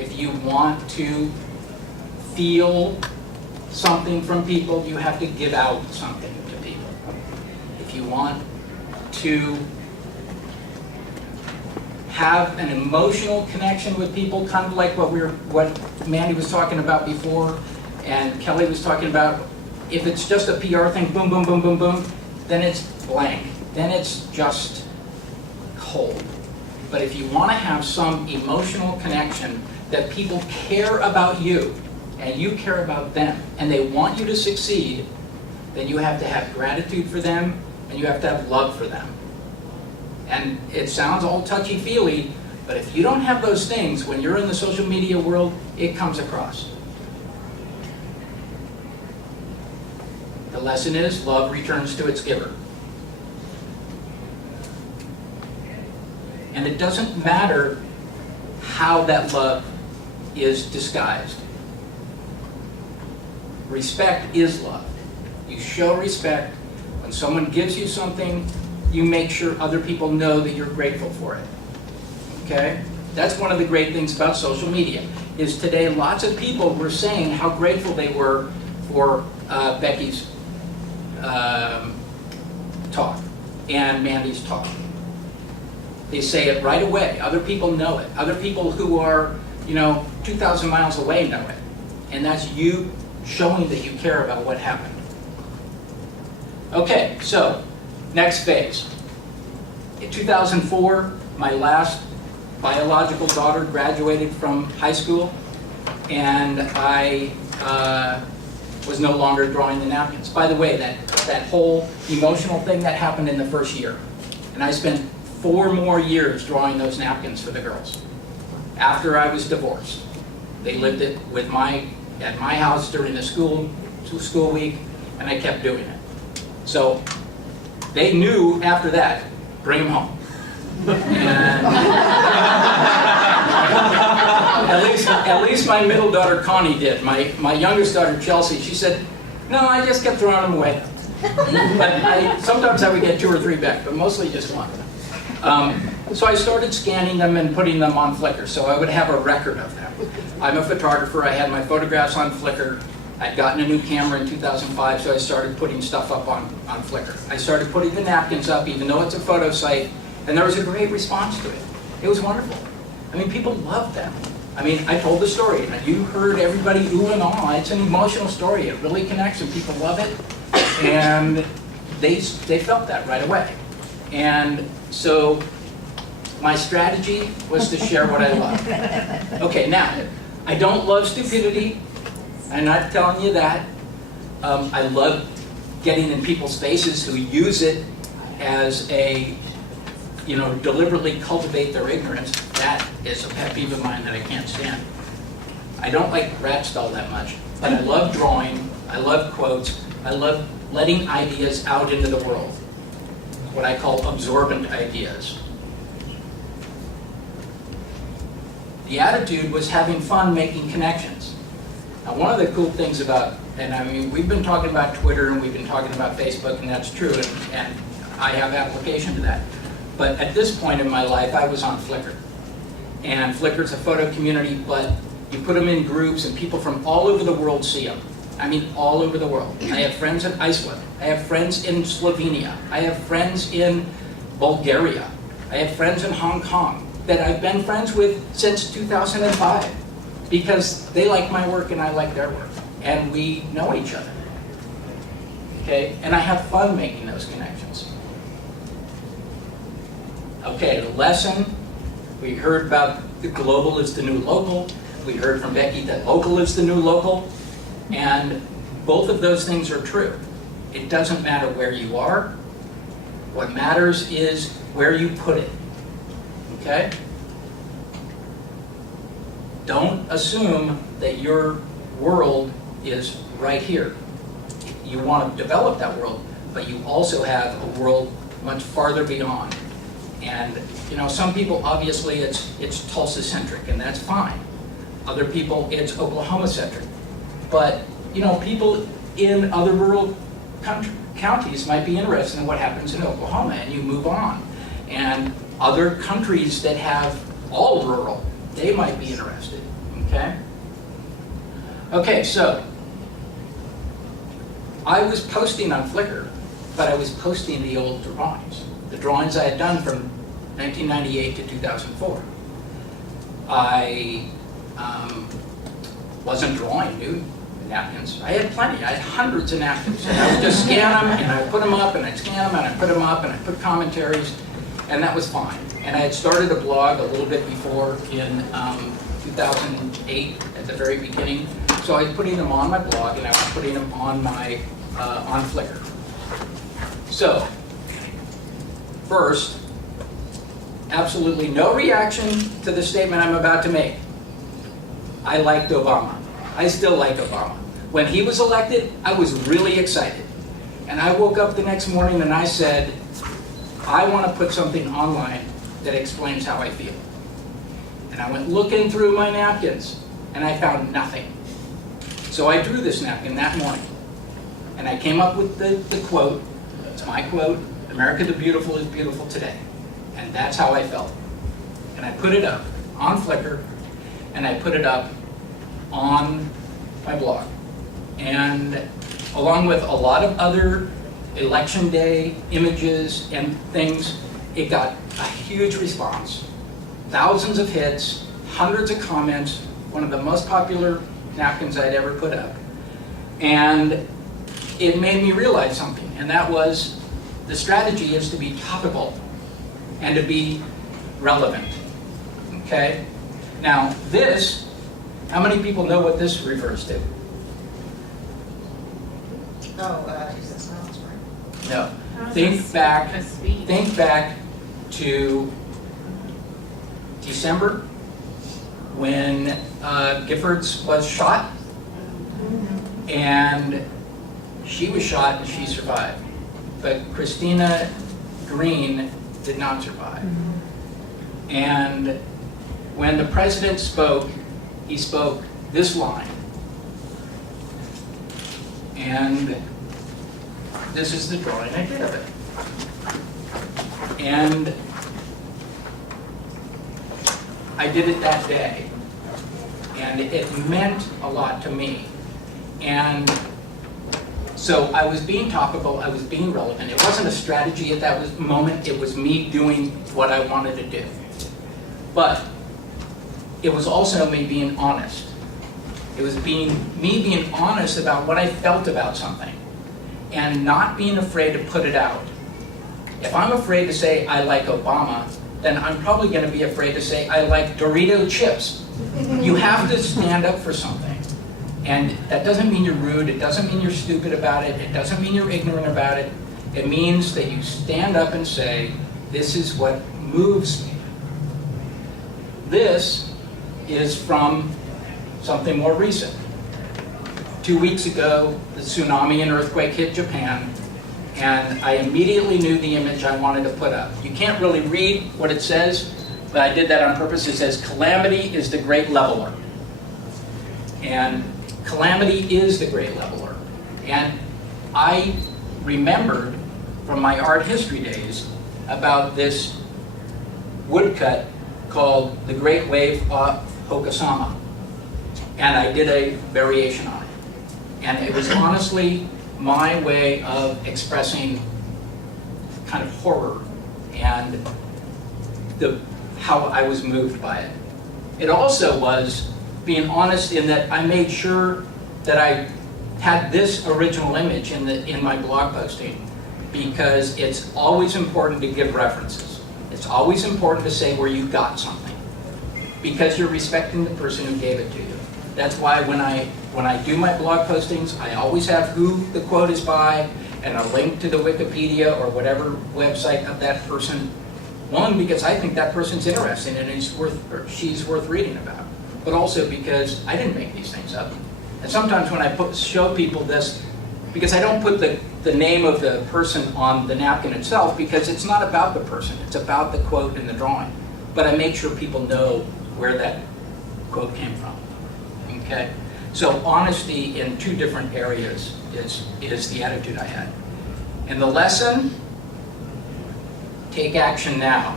If you want to feel something from people, you have to give out something to people. If you want to have an emotional connection with people, kind of like what Mandy was talking about before and Kelly was talking about, if it's just a PR thing, boom, boom, boom, boom, boom, then it's blank. Then it's just cold. But if you want to have some emotional connection, that people care about you and you care about them and they want you to succeed, then you have to have gratitude for them and you have to have love for them. And it sounds all touchy-feely, but if you don't have those things, when you're in the social media world, it comes across. The lesson is, love returns to its giver. And it doesn't matter how that love is disguised. Respect is love. You show respect. When someone gives you something, you make sure other people know that you're grateful for it. Okay? That's one of the great things about social media, is today lots of people were saying how grateful they were for Becky's talk and Mandy's talk. They say it right away. Other people know it. Other people who are, 2,000 miles away know it. And that's you showing that you care about what happened. Okay, so next phase. In 2004, my last biological daughter graduated from high school, and I was no longer drawing the napkins. By the way, that whole emotional thing, that happened in the first year. And I spent 4 more years drawing those napkins for the girls after I was divorced. They lived at my house during the school week, and I kept doing it. So they knew after that, bring them home. And at least my middle daughter Connie did. My youngest daughter Chelsea, she said, no, I just kept throwing them away. But sometimes I would get 2 or 3 back, but mostly just 1. So I started scanning them and putting them on Flickr, so I would have a record of them. I'm a photographer. I had my photographs on Flickr. I'd gotten a new camera in 2005, so I started putting stuff up on Flickr. I started putting the napkins up, even though it's a photo site, and there was a great response to it. It was wonderful. I mean, people loved them. I mean, I told the story, and you heard everybody ooh and ah. It's an emotional story. It really connects, and people love it. And they felt that right away. And so my strategy was to share what I love. Okay, now, I don't love stupidity. I'm not telling you that. I love getting in people's faces who use it as a, deliberately cultivate their ignorance. That is a pet peeve of mine that I can't stand. I don't like rats all that much, but I love drawing. I love quotes. I love letting ideas out into the world. What I call absorbent ideas. The attitude was having fun making connections. Now, one of the cool things about, and I mean, we've been talking about Twitter and we've been talking about Facebook, and that's true, and I have application to that. But at this point in my life, I was on Flickr. And Flickr's a photo community, but you put them in groups and people from all over the world see them. I mean, all over the world. I have friends in Iceland. I have friends in Slovenia. I have friends in Bulgaria. I have friends in Hong Kong that I've been friends with since 2005 because they like my work and I like their work. And we know each other. Okay? And I have fun making those connections. Okay, the lesson, we heard about the global is the new local. We heard from Becky that local is the new local. And both of those things are true. It doesn't matter where you are. What matters is where you put it. Okay? Don't assume that your world is right here. You want to develop that world, but you also have a world much farther beyond. And some people, obviously, it's Tulsa-centric, and that's fine. Other people, it's Oklahoma-centric. But, people in other rural counties might be interested in what happens in Oklahoma, and you move on. And other countries that have all rural, they might be interested. Okay? Okay, so I was posting on Flickr, but I was posting the old drawings. The drawings I had done from 1998 to 2004. I wasn't drawing new napkins. I had plenty. I had hundreds of napkins. And I would just scan them, and I would put them up, and I'd scan them, and I'd put them up, and I'd put commentaries, and that was fine. And I had started a blog a little bit before in 2008 at the very beginning. So I was putting them on my blog, and I was putting them on my on Flickr. So first, absolutely no reaction to the statement I'm about to make. I liked Obama. I still like Obama. When he was elected, I was really excited. And I woke up the next morning and I said, I want to put something online that explains how I feel. And I went looking through my napkins, and I found nothing. So I drew this napkin that morning. And I came up with the quote. It's my quote, "America the Beautiful is beautiful today." And that's how I felt. And I put it up on Flickr, and I put it up on my blog. And along with a lot of other election day images and things, it got a huge response. Thousands of hits, hundreds of comments, one of the most popular napkins I'd ever put up. And it made me realize something, and that was the strategy is to be topical and to be relevant. Okay? Now this, how many people know what this refers to? Jesus knows, right? No. Think back to December when Giffords was shot, and she was shot and she survived. But Christina Green did not survive. And when the president spoke, he spoke this line. And this is the drawing I did of it. And I did it that day. And it meant a lot to me. And so I was being topical, I was being relevant. It wasn't a strategy at that moment, it was me doing what I wanted to do. But it was also me being honest. It was me being honest about what I felt about something and not being afraid to put it out. If I'm afraid to say I like Obama, then I'm probably going to be afraid to say I like Dorito chips. You have to stand up for something. And that doesn't mean you're rude, it doesn't mean you're stupid about it, it doesn't mean you're ignorant about it. It means that you stand up and say, this is what moves me. This is from something more recent. 2 weeks ago, the tsunami and earthquake hit Japan, and I immediately knew the image I wanted to put up. You can't really read what it says, but I did that on purpose. It says, "Calamity is the great leveler." And calamity is the great leveler. And I remembered from my art history days about this woodcut called The Great Wave of Hokusama. And I did a variation on it. And it was honestly my way of expressing kind of horror and how I was moved by it. It also was being honest in that I made sure that I had this original image in my blog posting, because it's always important to give references. It's always important to say where you got something, because you're respecting the person who gave it to you. That's why when I do my blog postings, I always have who the quote is by and a link to the Wikipedia or whatever website of that person. One, because I think that person's interesting and she's worth reading about. But also because I didn't make these things up. And sometimes when I show people this, because I don't put the name of the person on the napkin itself, because it's not about the person, it's about the quote in the drawing. But I make sure people know where that quote came from. Okay? So honesty in two different areas is the attitude I had. And the lesson, take action now.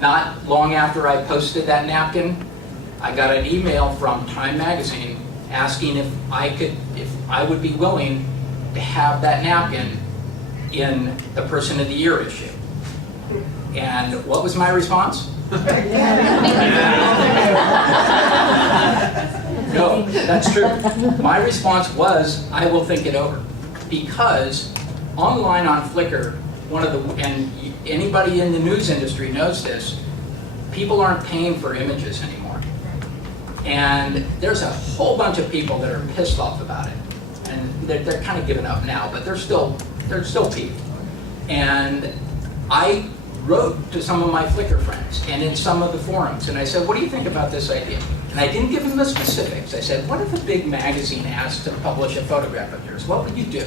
Not long after I posted that napkin, I got an email from Time Magazine asking if I would be willing to have that napkin in the Person of the Year issue. And what was my response? No, that's true. My response was, I will think it over. Because online on Flickr, and anybody in the news industry knows this, people aren't paying for images anymore. And there's a whole bunch of people that are pissed off about it. And they're kind of giving up now, but they're still people. And I wrote to some of my Flickr friends and in some of the forums, and I said, what do you think about this idea? And I didn't give them the specifics. I said, what if a big magazine asked to publish a photograph of yours? What would you do?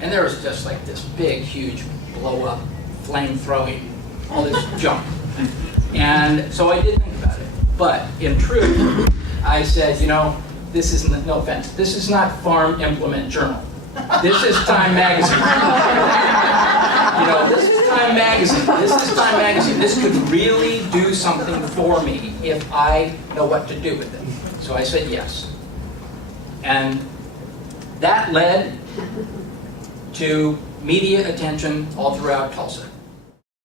And there was just like this big, huge, blow-up, flame-throwing, all this junk. And so I did think about it. But in truth, I said, you know, this is, no offense, this is not Farm Implement Journal. This is Time Magazine. You know, this is Time Magazine. This is Time Magazine. This could really do something for me if I know what to do with it. So I said yes. And that led to media attention all throughout Tulsa.